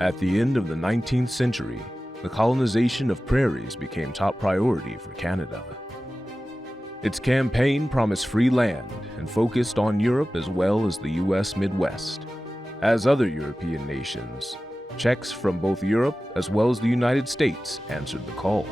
At the end of the 19th century, the colonization of prairies became top priority for Canada. Its campaign promised free land and focused on Europe as well as the U.S. Midwest. As other European nations, Czechs from both Europe as well as the United States answered the call.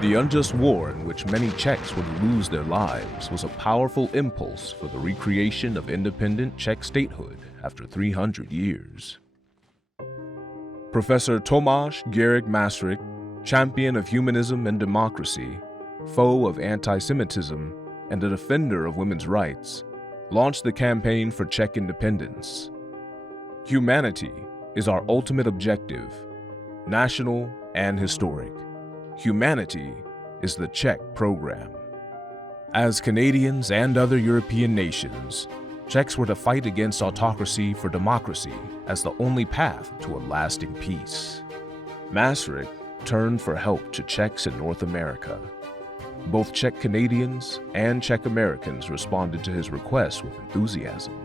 The unjust war in which many Czechs would lose their lives was a powerful impulse for the recreation of independent Czech statehood after 300 years. Professor Tomáš Garrigue Masaryk, champion of humanism and democracy, foe of anti-Semitism, and a defender of women's rights, launched the campaign for Czech independence. Humanity is our ultimate objective, national and historic. Humanity is the Czech program. As Canadians and other European nations, Czechs were to fight against autocracy for democracy as the only path to a lasting peace. Masaryk turned for help to Czechs in North America. Both Czech Canadians and Czech Americans responded to his request with enthusiasm.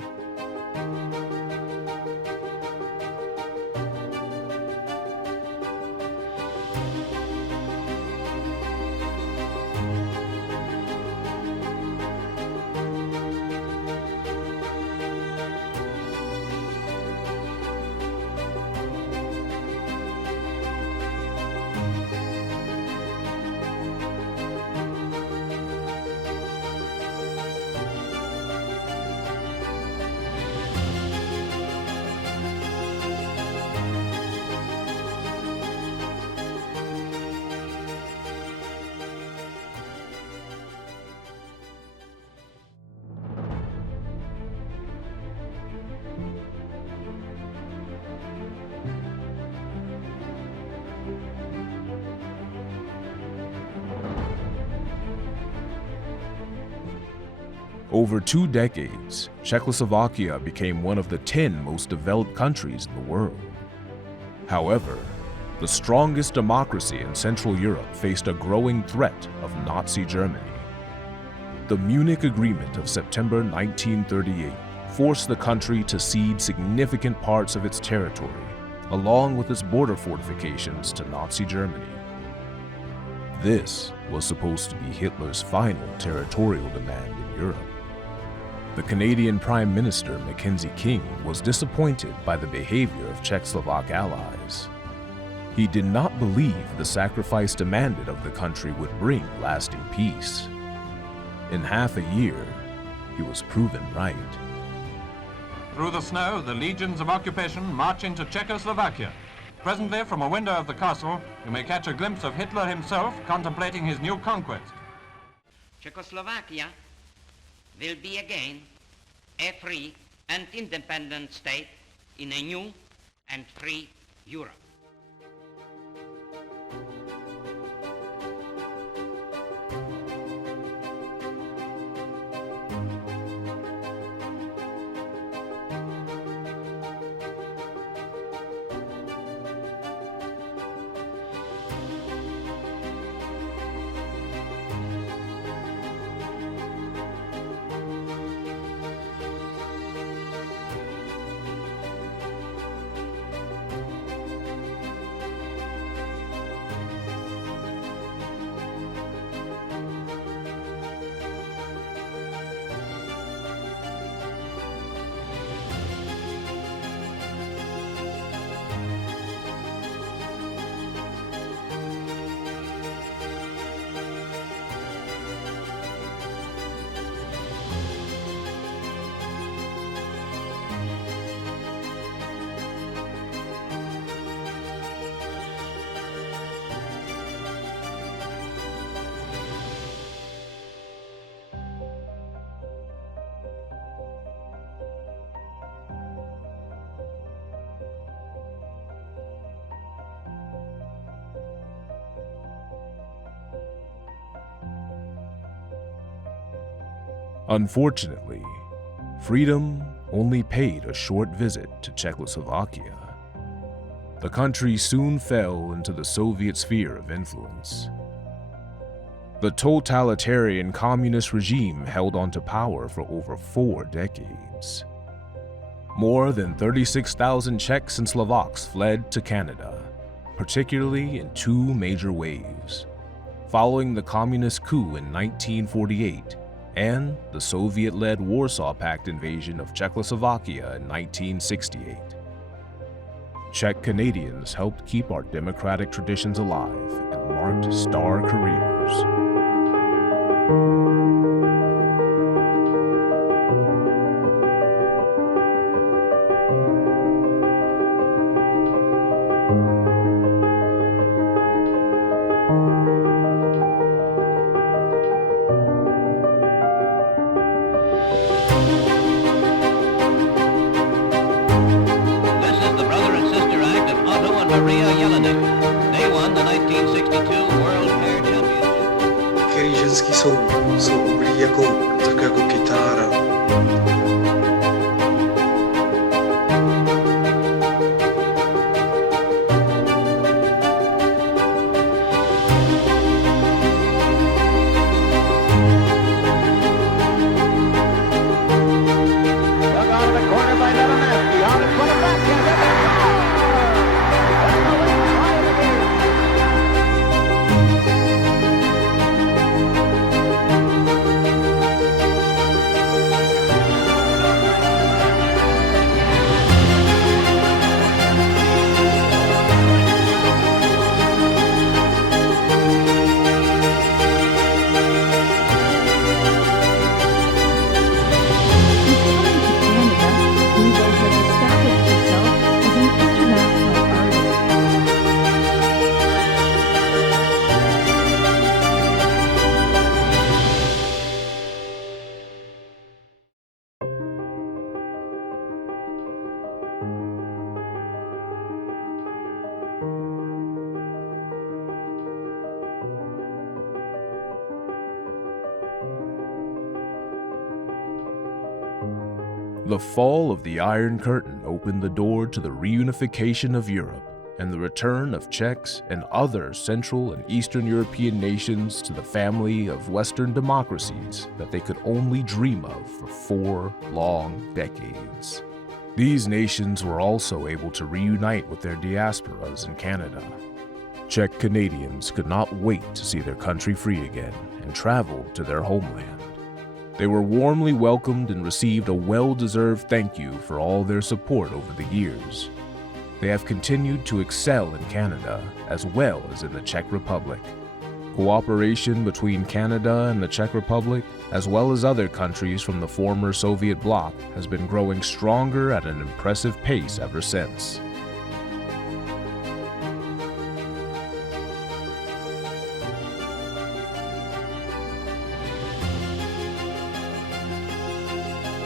Over 2 decades, Czechoslovakia became one of the 10 most developed countries in the world. However, the strongest democracy in Central Europe faced a growing threat of Nazi Germany. The Munich Agreement of September 1938 forced the country to cede significant parts of its territory, along with its border fortifications to Nazi Germany. This was supposed to be Hitler's final territorial demand in Europe. The Canadian Prime Minister Mackenzie King was disappointed by the behavior of Czechoslovak allies. He did not believe the sacrifice demanded of the country would bring lasting peace. In half a year, he was proven right. Through the snow, the legions of occupation march into Czechoslovakia. Presently, from a window of the castle, you may catch a glimpse of Hitler himself contemplating his new conquest. Czechoslovakia will be again a free and independent state in a new and free Europe. Unfortunately, freedom only paid a short visit to Czechoslovakia. The country soon fell into the Soviet sphere of influence. The totalitarian communist regime held on to power for over 4 decades. More than 36,000 Czechs and Slovaks fled to Canada, particularly in 2 major waves, following the communist coup in 1948 and the Soviet-led Warsaw Pact invasion of Czechoslovakia in 1968. Czech Canadians helped keep our democratic traditions alive and marked star careers. Jsou oblí jako kytára. The fall of the Iron Curtain opened the door to the reunification of Europe and the return of Czechs and other Central and Eastern European nations to the family of Western democracies that they could only dream of for 4 long decades. These nations were also able to reunite with their diasporas in Canada. Czech Canadians could not wait to see their country free again and traveled to their homeland. They were warmly welcomed and received a well-deserved thank you for all their support over the years. they have continued to excel in Canada as well as in the Czech Republic. Cooperation between Canada and the Czech Republic, as well as other countries from the former Soviet bloc, has been growing stronger at an impressive pace ever since.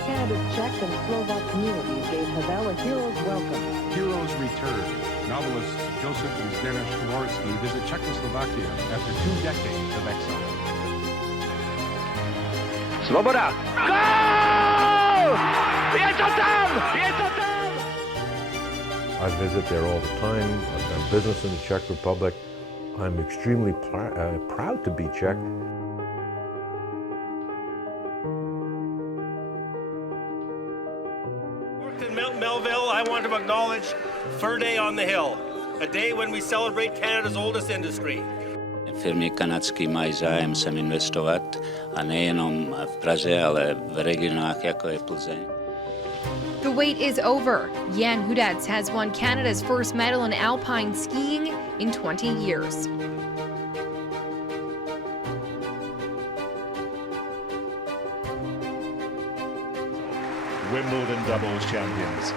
Canada's Czech and Slovak communities gave Havel a hero's welcome. Heroes return. Novelists Joseph and Zdeněk Komorowski visit Czechoslovakia after 2 decades of exile. Svoboda! Gol! Je to tam! Je to tam! I visit there all the time. I've done business in the Czech Republic. I'm extremely proud to be Czech. In Melville, I want to acknowledge Fur Day on the Hill, a day when we celebrate Canada's oldest industry. Firmy kanadský mají zájem sem investovat a nejenom v Praze, ale v regionách jako je Plzeň. The wait is over. Jan Hudets has won Canada's first medal in alpine skiing in 20 years. Wimbledon doubles champions.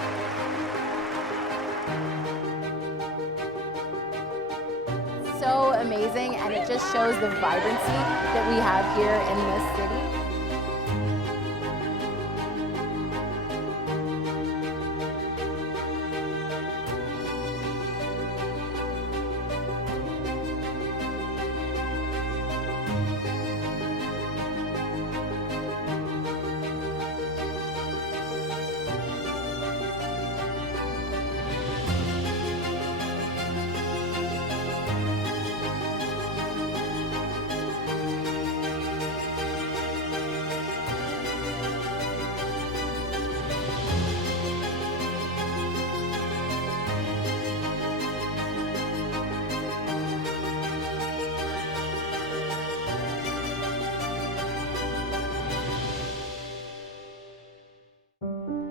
So amazing, and it just shows the vibrancy that we have here in this city.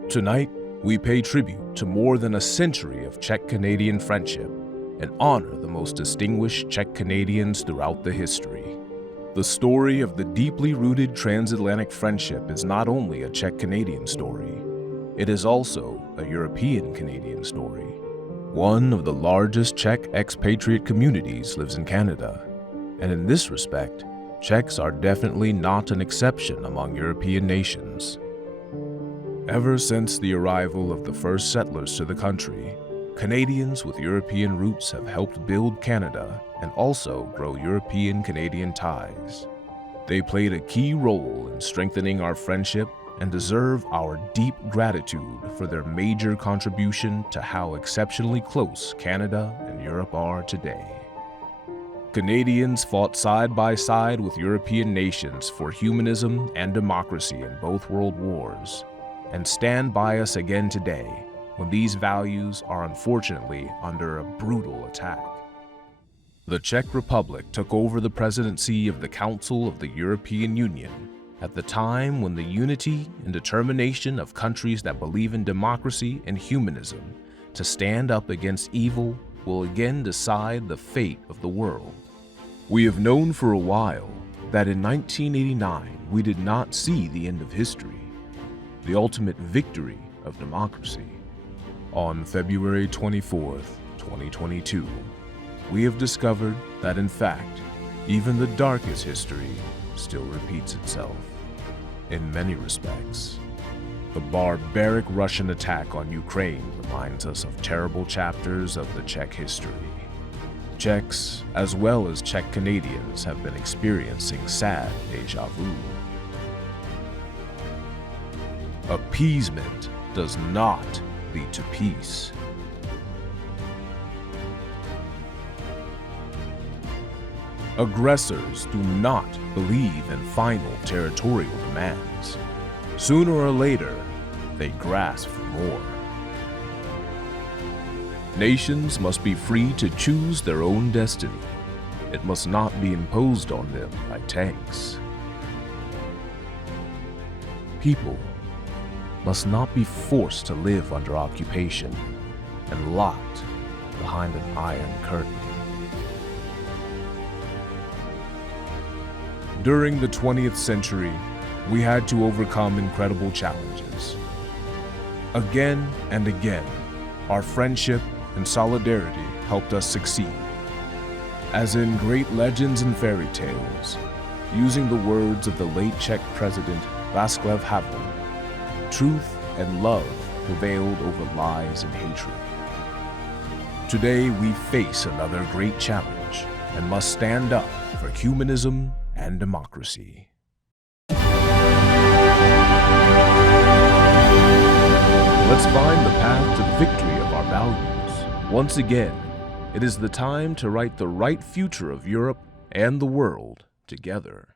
Tonight, we pay tribute to more than a century of Czech-Canadian friendship and honor the most distinguished Czech Canadians throughout the history. The story of the deeply rooted transatlantic friendship is not only a Czech-Canadian story, it is also a European-Canadian story. One of the largest Czech expatriate communities lives in Canada, and in this respect, Czechs are definitely not an exception among European nations. Ever since the arrival of the first settlers to the country, Canadians with European roots have helped build Canada and also grow European-Canadian ties. They played a key role in strengthening our friendship and deserve our deep gratitude for their major contribution to how exceptionally close Canada and Europe are today. Canadians fought side by side with European nations for humanism and democracy in both world wars, and stand by us again today when these values are unfortunately under a brutal attack. The Czech Republic took over the presidency of the Council of the European Union at the time when the unity and determination of countries that believe in democracy and humanism to stand up against evil will again decide the fate of the world. We have known for a while that in 1989 we did not see the end of history, the ultimate victory of democracy. On February 24th, 2022, we have discovered that in fact, even the darkest history still repeats itself. In many respects, the barbaric Russian attack on Ukraine reminds us of terrible chapters of the Czech history. Czechs, as well as Czech Canadians, have been experiencing sad déjà vu. Appeasement does not lead to peace. Aggressors do not believe in final territorial demands. Sooner or later, they grasp for more. Nations must be free to choose their own destiny. It must not be imposed on them by tanks. People must not be forced to live under occupation. and locked behind an iron curtain. During the 20th century, we had to overcome incredible challenges. Again and again, our friendship and solidarity helped us succeed. As in great legends and fairy tales, using the words of the late Czech president Václav Havel, truth and love prevailed over lies and hatred. Today we face another great challenge and must stand up for humanism and democracy. Let's find the path to the victory of our values. Once again, it is the time to write the right future of Europe and the world together.